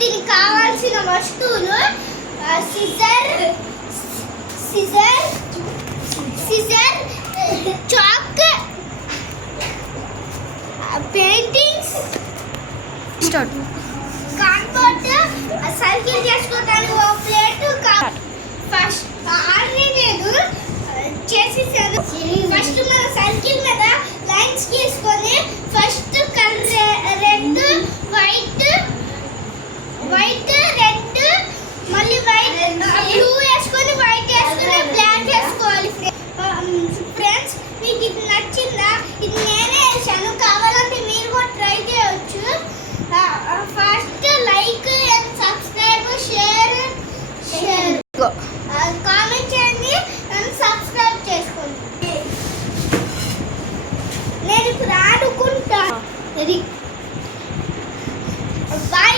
దీనికి కావాల్సిన వస్తువులు scissor scissor scissor chalk paintings start. Cardboard circle చేసుకోవడానికి ఒక ప్లేట్ ఫస్ట్ ఆల్రెడీ నేను చేసేసాను. ఫస్ట్ మనం సర్కిల్ మీద లైన్స్ గీసుకొని first red white white red మళ్ళీ వైట్ బ్లూ వేసుకొని వైట్ వేసుకొని బ్లాక్ వేసుకోవాలి. ఫ్రెండ్స్ మీకు ఇది నచ్చిందా? ఇది నేనే వేసాను, కావాలంటే మీరు కూడా ట్రై చేయవచ్చు. First like and subscribe share comment చేయండి అండ్ సబ్స్క్రైబ్ చేసుకోండి. నేను ఇప్పుడు ఆడుకుంటా. బాయ్.